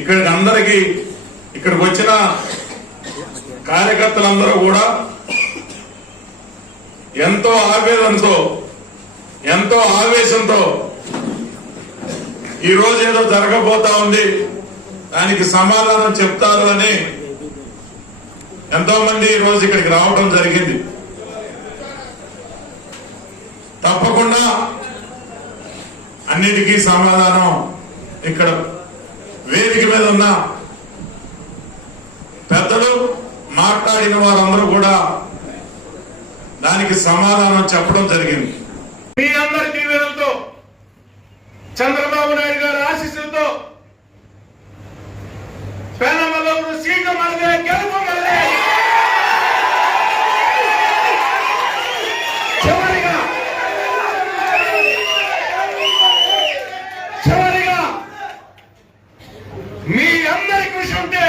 ఇక్కడికి అందరికీ ఇక్కడికి వచ్చిన కార్యకర్తలందరూ కూడా ఎంతో ఆవేదనతో ఎంతో ఆవేశంతో ఈ రోజు ఏదో జరగబోతా ఉంది. దానికి సమాధానం చెప్తారు అని ఎంతో మంది ఈ రోజు ఇక్కడికి రావడం జరిగింది. తప్పకుండా అన్నిటికీ సమాధానం ఇక్కడ వేదిక మీద ఉన్న పెద్దలు మాట్లాడిన వారందరూ కూడా దానికి సమాధానం చెప్పడం జరిగింది. మీ అందరి దీవెనలతో చంద్రబాబు నాయుడు గారి ఆశీస్సులతో మీ అందరి కృషి ఉంటే